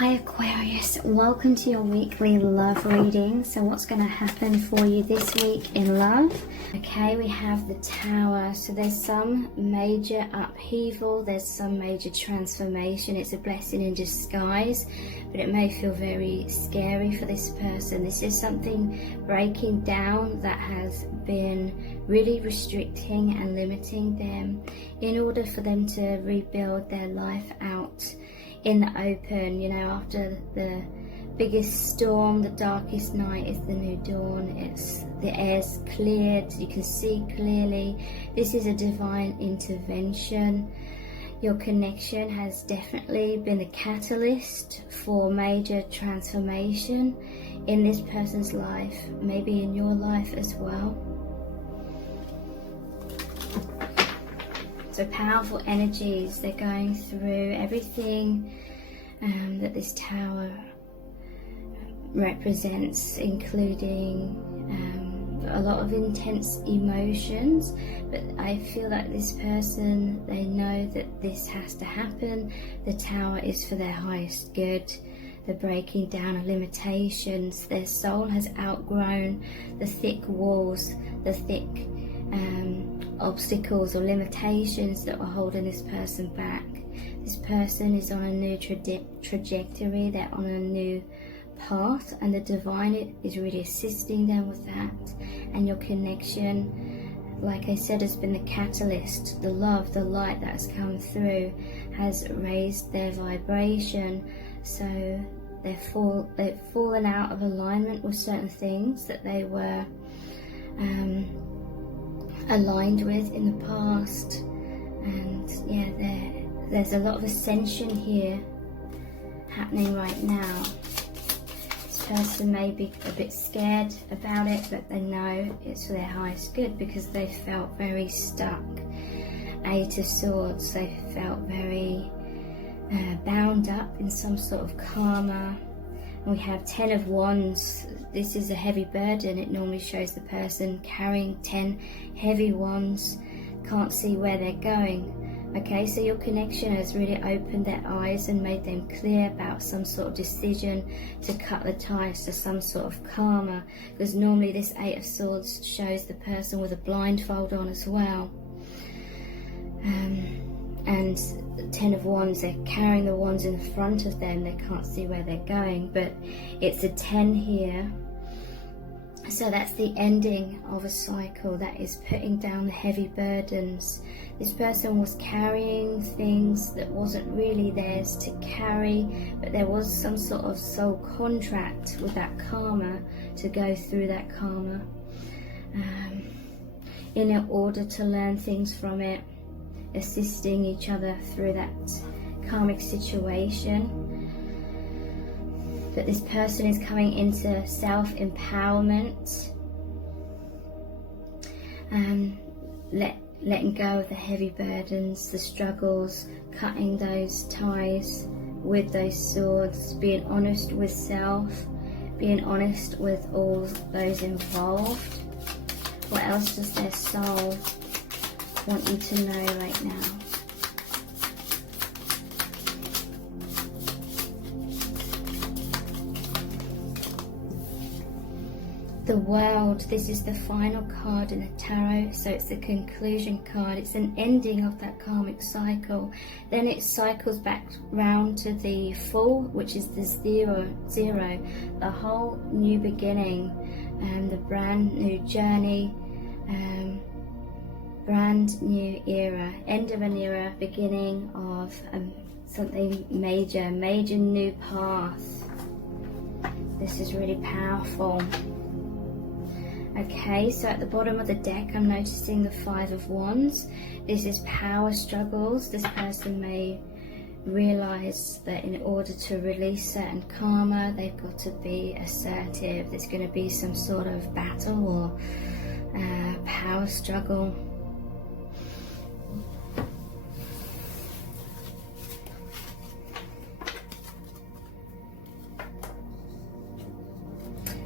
Hi Aquarius, welcome to your weekly love reading. So what's going to happen for you this week in love? Okay, we have the Tower. So there's some major upheaval, there's some major transformation. It's a blessing in disguise, but it may feel very scary for this person. This is something breaking down that has been really restricting and limiting them in order for them to rebuild their life out in the open. You know, after the biggest storm, the darkest night is the new dawn. It's the air's cleared, you can see clearly. This is a divine intervention. Your connection has definitely been a catalyst for major transformation in this person's life, maybe in your life as well. So powerful energies, they're going through everything that this Tower represents, including a lot of intense emotions, but I feel like this person, they know that this has to happen. The Tower is for their highest good. The breaking down of limitations. Their soul has outgrown the thick walls, the thick obstacles or limitations that were holding this person back. This person is on a new trajectory, they're on a new path, and the divine is really assisting them with that. And your connection, like I said, has been the catalyst. The love, the light that has come through has raised their vibration, so they've fallen out of alignment with certain things that they were aligned with in the past. And yeah, there's a lot of ascension here happening right now. This person may be a bit scared about it, but they know it's for their highest good because they felt very stuck. Eight of Swords, they felt very bound up in some sort of karma. And we have 10 of Wands. This is a heavy burden. It normally shows the person carrying 10 heavy wands, can't see where they're going. Okay, so your connection has really opened their eyes and made them clear about some sort of decision to cut the ties to some sort of karma, because normally this 8 of Swords shows the person with a blindfold on as well. And 10 of Wands, they're carrying the wands in front of them, they can't see where they're going, but it's a 10 here. So that's the ending of a cycle, that is putting down the heavy burdens. This person was carrying things that wasn't really theirs to carry, but there was some sort of soul contract with that karma to go through that karma in order to learn things from it, assisting each other through that karmic situation. But this person is coming into self-empowerment, letting go of the heavy burdens, the struggles, cutting those ties with those swords, being honest with self, being honest with all those involved. What else does their soul want you to know right now? The World, this is the final card in the tarot, so it's the conclusion card. It's an ending of that karmic cycle. Then it cycles back round to the Fool, which is the zero, the whole new beginning, the brand new journey, brand new era, end of an era, beginning of something major new path. This is really powerful. Okay, so at the bottom of the deck I'm noticing the 5 of Wands. This is power struggles. This person may realize that in order to release certain karma, they've got to be assertive. There's going to be some sort of battle or power struggle.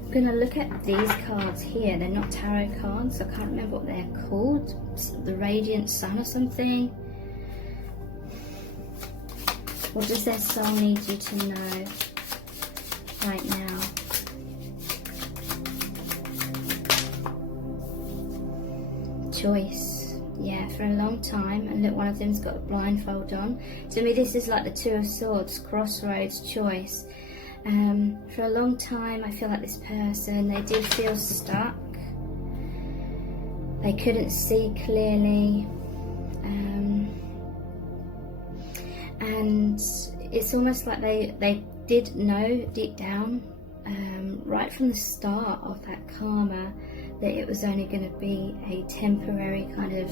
I'm going to look at these cards here. They're not tarot cards. I can't remember what they're called. The Radiant Sun or something. What does their soul need you to know? choice. Yeah, for a long time. And look, one of them's got a blindfold on. To me, this is like the Two of Swords, crossroads, choice. For a long time, I feel like this person, they did feel stuck. They couldn't see clearly. And it's almost like they did know deep down, right from the start of that karma, that it was only going to be a temporary kind of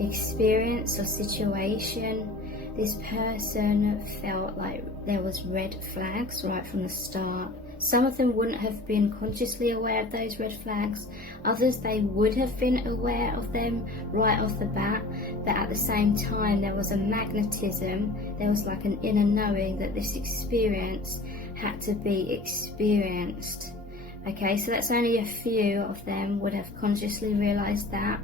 experience or situation. This person felt like there was red flags right from the start. Some of them wouldn't have been consciously aware of those red flags. Others, they would have been aware of them right off the bat. But at the same time, there was a magnetism. There was like an inner knowing that this experience had to be experienced. Okay, so that's only a few of them would have consciously realized that.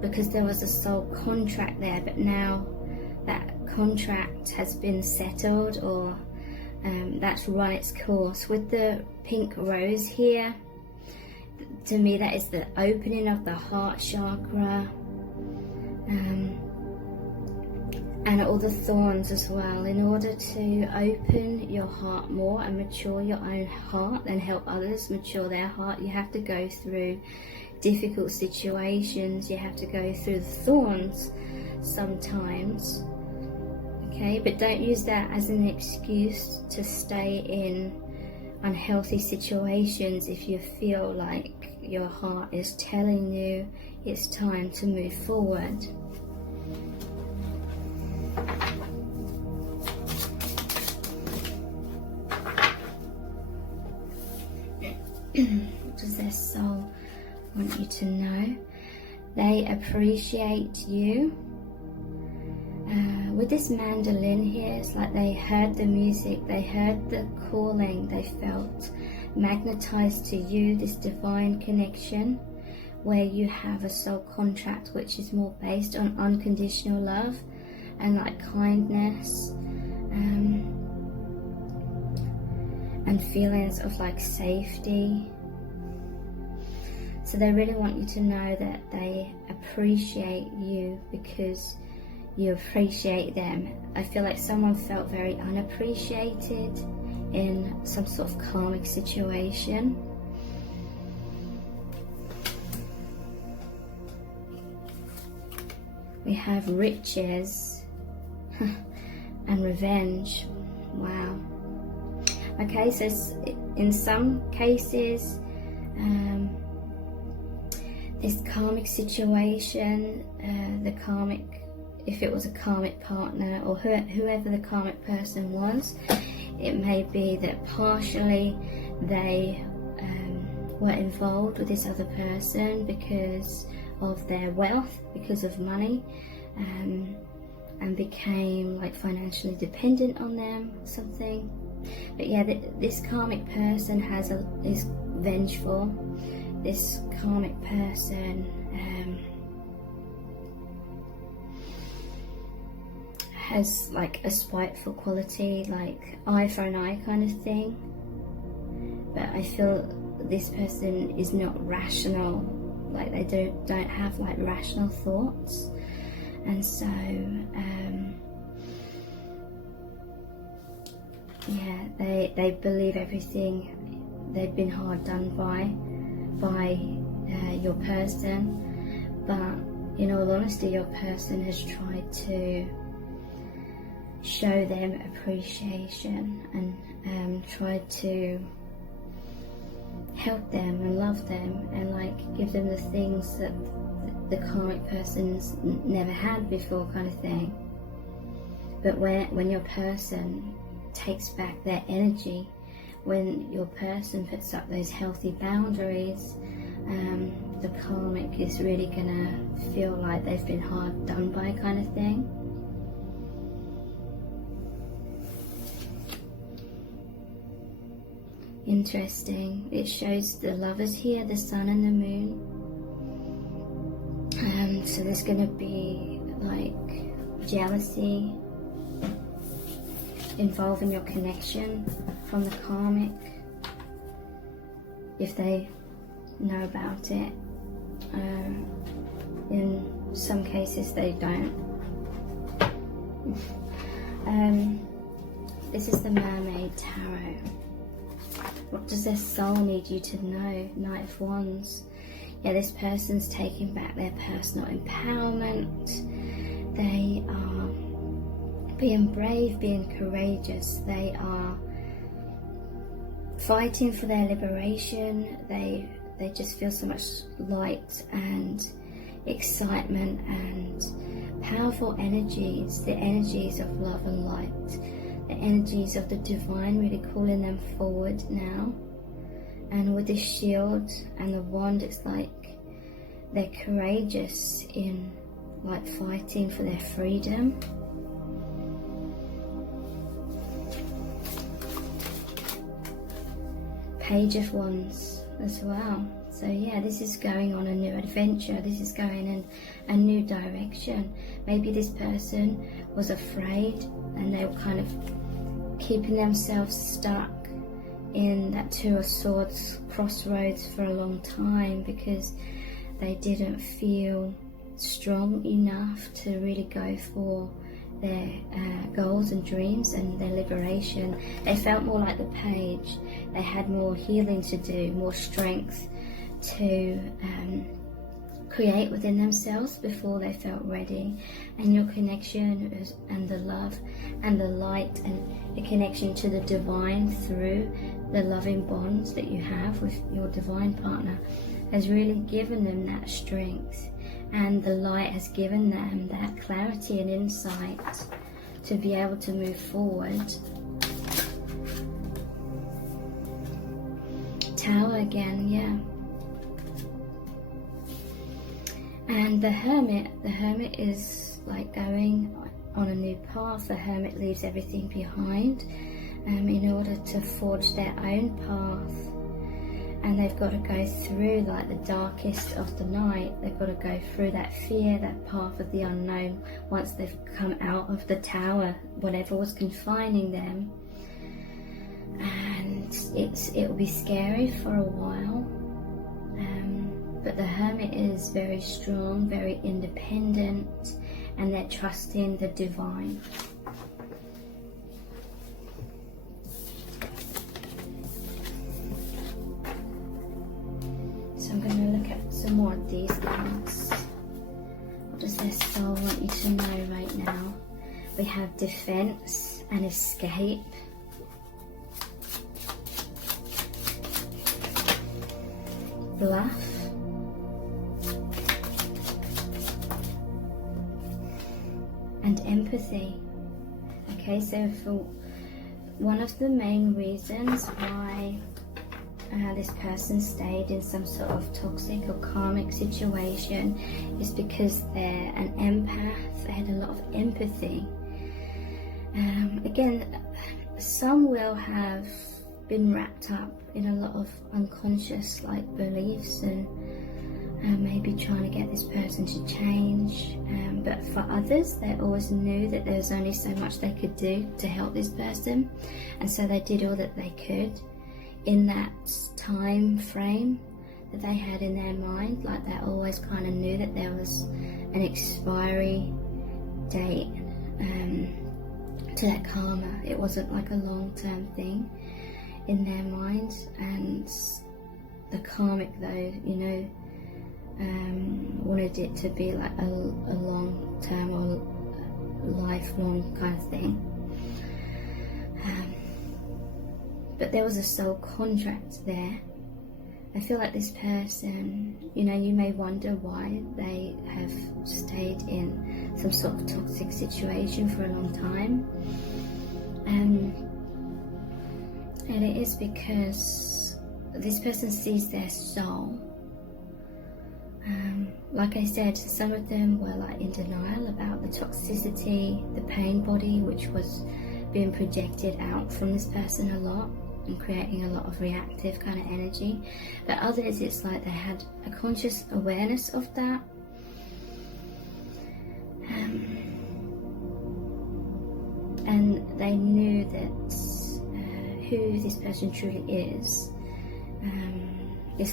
Because there was a soul contract there, but now that contract has been settled, or that's run its course. With the pink rose here, to me that is the opening of the heart chakra, and all the thorns as well. In order to open your heart more and mature your own heart and help others mature their heart, you have to go through difficult situations. You have to go through the thorns sometimes. Okay, but don't use that as an excuse to stay in unhealthy situations if you feel like your heart is telling you it's time to move forward. What does their soul want you to know? They appreciate you. With this mandolin here, it's like they heard the music, they heard the calling, they felt magnetized to you, this divine connection where you have a soul contract which is more based on unconditional love and like kindness, and feelings of like safety. So they really want you to know that they appreciate you because you appreciate them. I feel like someone felt very unappreciated in some sort of karmic situation. We have riches and revenge. Wow. Okay, so in some cases, this karmic situation, if it was a karmic partner or whoever the karmic person was, it may be that partially they were involved with this other person because of their wealth, because of money, and became like financially dependent on them or something. But yeah, this karmic person is vengeful. This karmic person has like a spiteful quality, like eye for an eye kind of thing. But I feel this person is not rational, like they don't have like rational thoughts, and so yeah, they believe everything. They've been hard done by your person, but in all honesty, your person has tried to show them appreciation and tried to help them and love them and like give them the things that the karmic person's never had before, kind of thing. But when your person takes back their energy, when your person puts up those healthy boundaries, the karmic is really gonna feel like they've been hard done by, kind of thing. Interesting. It shows the lovers here, the sun and the moon. So there's gonna be like jealousy involving your connection from the karmic, if they know about it. In some cases they don't. This is the Mermaid Tarot. What does their soul need you to know? Knight of Wands. Yeah, this person's taking back their personal empowerment. They are being brave, being courageous. They are fighting for their liberation. They just feel so much light and excitement and powerful energies, the energies of love and light, the energies of the divine really calling them forward now. And with the shield and the wand, it's like they're courageous in like fighting for their freedom. Page of Wands as well. So yeah, this is going on a new adventure. This is going in a new direction. Maybe this person was afraid and they were kind of keeping themselves stuck in that Two of Swords crossroads for a long time because they didn't feel strong enough to really go for their goals and dreams and their liberation. They felt more like the Page. They had more healing to do, more strength to create within themselves before they felt ready. And your connection is, and the love and the light and the connection to the divine through the loving bonds that you have with your divine partner has really given them that strength, and the light has given them that clarity and insight to be able to move forward. Tower again, yeah. And the Hermit is like going on a new path. The Hermit leaves everything behind in order to forge their own path. And they've got to go through like the darkest of the night. They've got to go through that fear, that path of the unknown once they've come out of the tower, whatever was confining them. And it will be scary for a while. But the Hermit is very strong, very independent, and they're trusting the divine. So I'm going to look at some more of these cards. What does their soul want you to know right now? We have defense and escape. Bluff. And empathy. Okay, so for one of the main reasons why this person stayed in some sort of toxic or karmic situation is because they're an empath. They had a lot of empathy. Again, some will have been wrapped up in a lot of unconscious like beliefs and maybe trying to get this person to change, but for others they always knew that there was only so much they could do to help this person, and so they did all that they could in that time frame that they had in their mind. Like they always kind of knew that there was an expiry date to that karma. It wasn't like a long-term thing in their minds. And the karmic though, you know, wanted it to be like a long-term or lifelong kind of thing. But there was a soul contract there. I feel like this person, you know, you may wonder why they have stayed in some sort of toxic situation for a long time. And it is because this person sees their soul. Like I said, some of them were like in denial about the toxicity, the pain body, which was being projected out from this person a lot and creating a lot of reactive kind of energy. But others, it's like they had a conscious awareness of that. And they knew that who this person truly is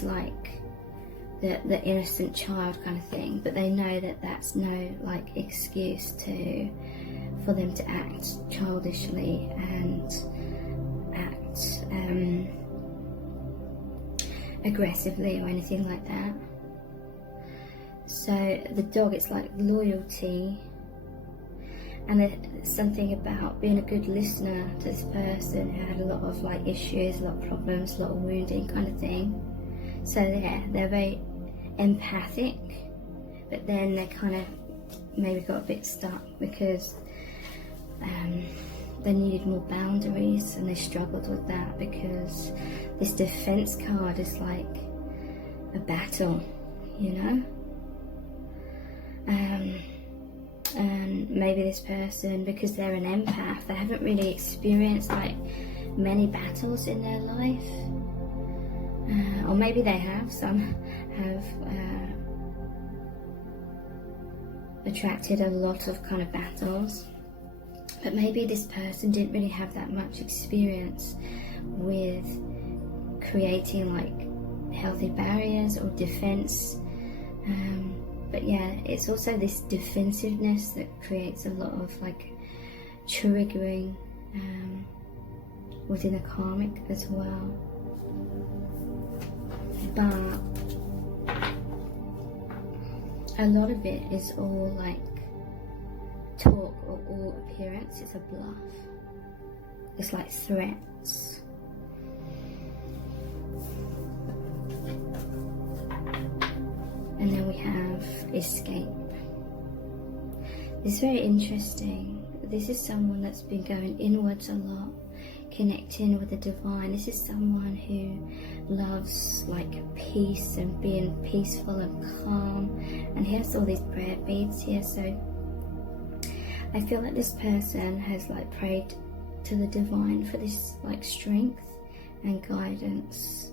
like the innocent child kind of thing, but they know that that's no like excuse for them to act childishly and act aggressively or anything like that. So the dog, it's like loyalty, and there's something about being a good listener to this person who had a lot of like issues, a lot of problems, a lot of wounding kind of thing. So they're very empathic, but then they kind of maybe got a bit stuck because they needed more boundaries, and they struggled with that because this defense card is like a battle, you know. And maybe this person, because they're an empath, they haven't really experienced like many battles in their life, or maybe they have. Some have attracted a lot of kind of battles, but maybe this person didn't really have that much experience with creating like healthy barriers or defense. But yeah, it's also this defensiveness that creates a lot of like triggering within a karmic as well. But a lot of it is all like talk or all appearance. It's a bluff. It's like threats. And then we have escape. It's very interesting. This is someone that's been going inwards a lot, connecting with the divine. This is someone who loves like peace and being peaceful and calm. And he has all these prayer beads here. So I feel like this person has like prayed to the divine for this like strength and guidance.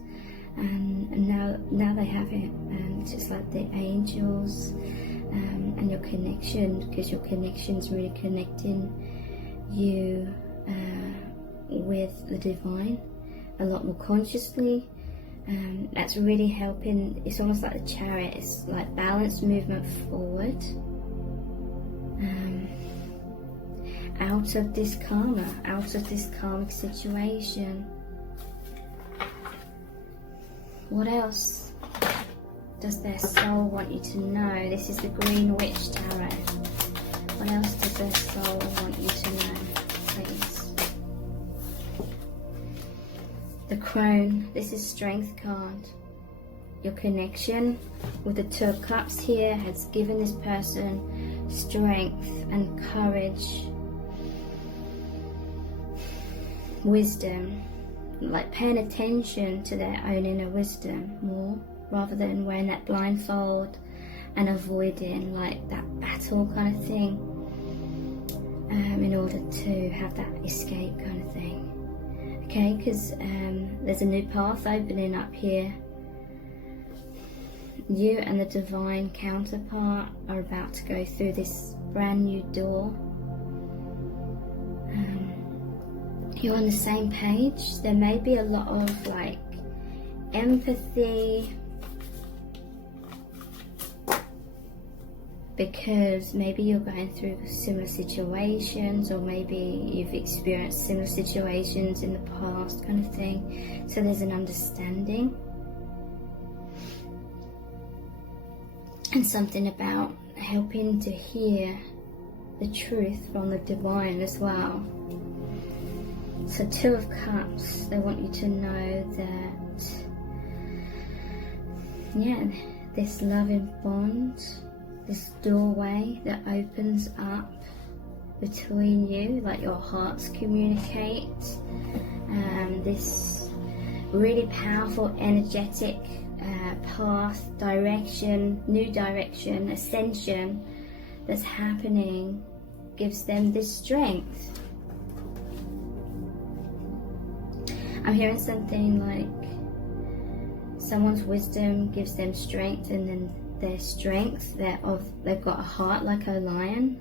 And now they have it, and it's just like the angels and your connection, because your connection's really connecting you with the divine a lot more consciously. That's really helping. It's almost like the chariot. It's like balanced movement forward, out of this karma, out of this karmic situation. What else does their soul want you to know? This is the Green Witch Tarot. What else does their soul want you to know, please? The Crone. This is Strength card. Your connection with the Two of Cups here has given this person strength and courage, wisdom. Like paying attention to their own inner wisdom more, rather than wearing that blindfold and avoiding like that battle kind of thing, in order to have that escape kind of thing. Okay, because there's a new path opening up here. You and the divine counterpart are about to go through this brand new door. You're on the same page. There may be a lot of like empathy, because maybe you're going through similar situations, or maybe you've experienced similar situations in the past kind of thing. So there's an understanding, and something about helping to hear the truth from the divine as well. So Two of Cups, they want you to know that, yeah, this loving bond, this doorway that opens up between you, like your hearts communicate, this really powerful, energetic path, direction, new direction, ascension that's happening, gives them this strength. I'm hearing something like someone's wisdom gives them strength, and then their strength, they've got a heart like a lion.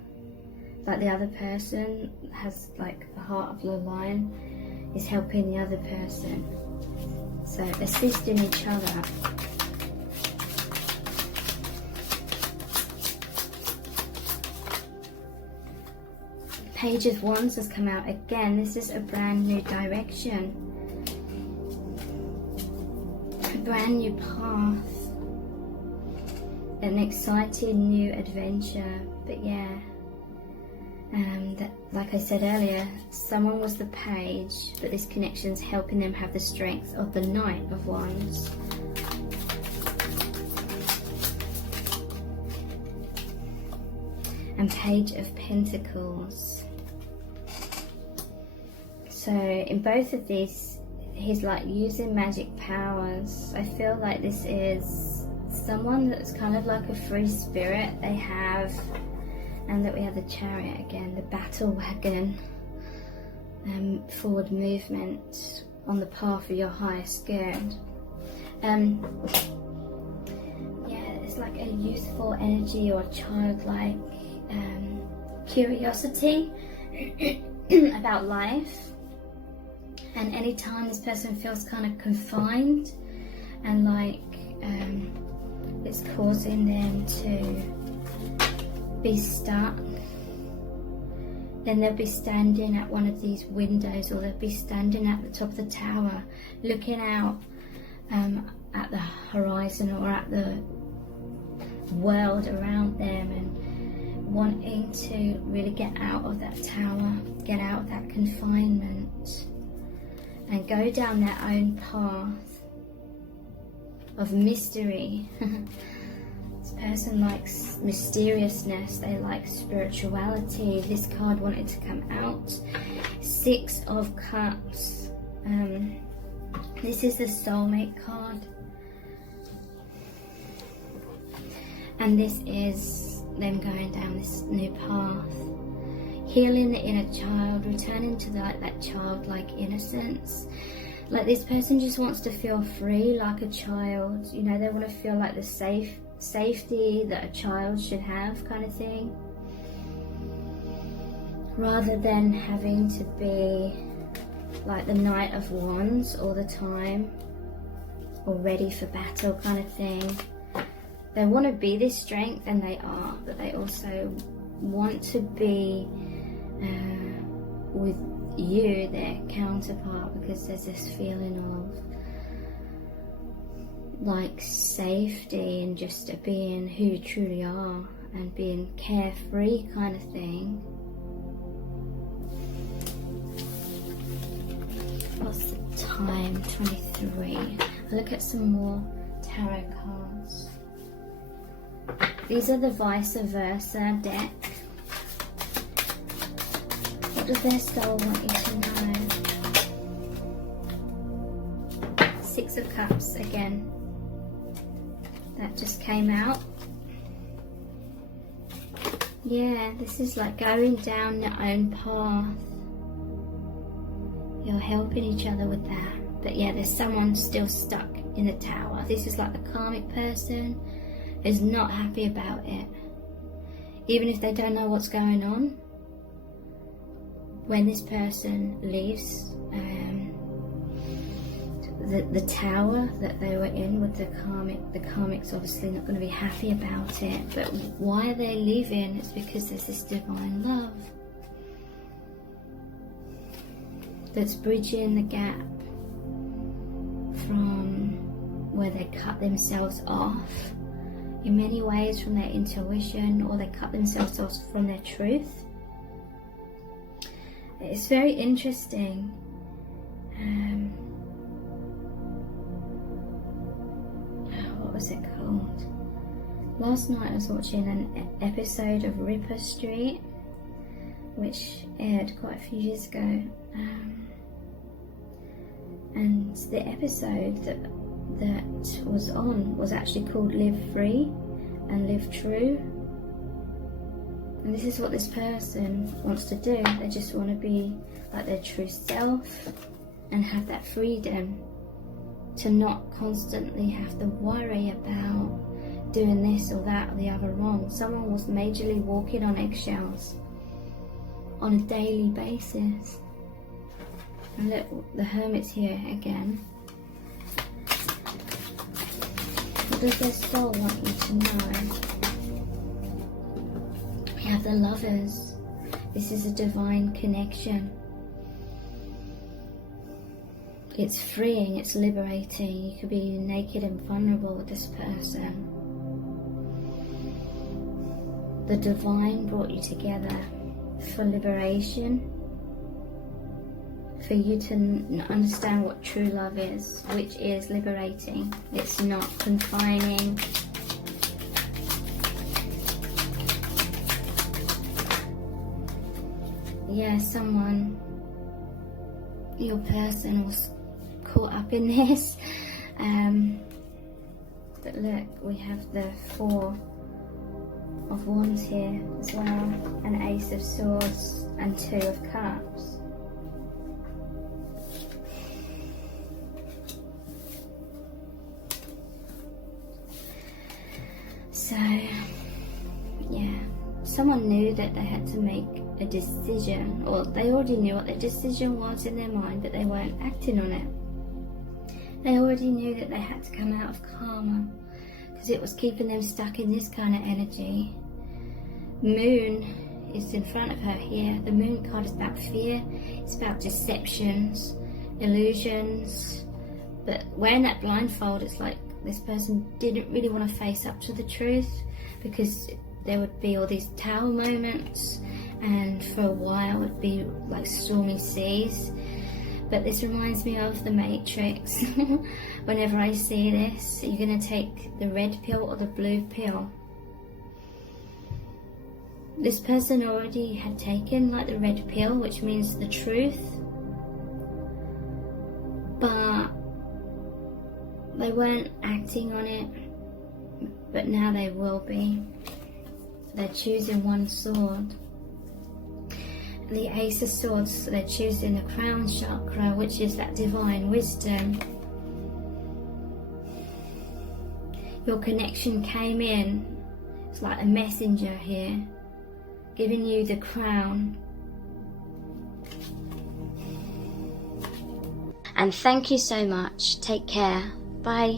Like the other person has like the heart of the lion, is helping the other person. So assisting each other. Page of Wands has come out again. This is a brand new direction, a brand new path, an exciting new adventure. But yeah, that, like I said earlier, someone was the Page, but this connection's helping them have the strength of the Knight of Wands. And Page of Pentacles. So in both of these, he's like using magic powers. I feel like this is someone that's kind of like a free spirit they have. And that we have the Chariot again, the battle wagon, forward movement on the path of your highest good. Yeah, it's like a youthful energy or childlike curiosity about life. And anytime this person feels kind of confined and like it's causing them to be stuck, then they'll be standing at one of these windows, or they'll be standing at the top of the tower looking out at the horizon or at the world around them, and wanting to really get out of that tower, get out of that confinement, and go down their own path of mystery. This person likes mysteriousness, they like spirituality. This card wanted to come out. 6 of Cups. This is the soulmate card. And this is them going down this new path. Healing the inner child, returning to that childlike innocence. Like this person just wants to feel free like a child. You know, they want to feel like the safety that a child should have, kind of thing, rather than having to be like the Knight of Wands all the time, or ready for battle kind of thing. They want to be this strength, and they are, but they also want to be with you, their counterpart, because there's this feeling of like safety and just being who you truly are and being carefree kind of thing. What's the time? 23. I'll look at some more tarot cards. These are the vice versa deck. What does their soul want you to know? 6 of Cups again. That just came out. Yeah, this is like going down your own path. You're helping each other with that. But yeah, there's someone still stuck in the tower. This is like the karmic person is not happy about it. Even if they don't know what's going on. When this person leaves the tower that they were in with the karmic's obviously not going to be happy about it. But why are they leaving? It's because there's this divine love that's bridging the gap from where they cut themselves off in many ways from their intuition, or they cut themselves off from their truth. It's very interesting. What was it called? Last night I was watching an episode of Ripper Street, which aired quite a few years ago. And the episode that was on was actually called Live Free and Live True. And this is what this person wants to do. They just want to be like their true self and have that freedom to not constantly have to worry about doing this or that or the other wrong. Someone was majorly walking on eggshells on a daily basis. And look, the Hermit's here again. What does their soul want you to know? We have the Lovers. This is a divine connection. It's freeing, it's liberating. You could be naked and vulnerable with this person. The divine brought you together for liberation, for you to understand what true love is, which is liberating. It's not confining. Yeah, someone, your person was caught up in this. But look, we have the 4 of Wands here as well, an Ace of Swords and 2 of Cups. So, yeah, someone knew that they had to make a decision, or they already knew what their decision was in their mind, but they weren't acting on it. They already knew that they had to come out of karma, because it was keeping them stuck in this kind of energy. Moon is in front of her here. The Moon card is about fear, it's about deceptions, illusions, but wearing that blindfold, it's like this person didn't really want to face up to the truth, because there would be all these tower moments, and for a while it would be like stormy seas. But this reminds me of the Matrix. Whenever I see this, you're going to take the red pill or the blue pill. This person already had taken like the red pill, which means the truth, but they weren't acting on it. But now they will be. They're choosing one sword. The Ace of Swords, so they're choosing the crown chakra, which is that divine wisdom. Your connection came in. It's like a messenger here, giving you the crown. And thank you so much. Take care. Bye.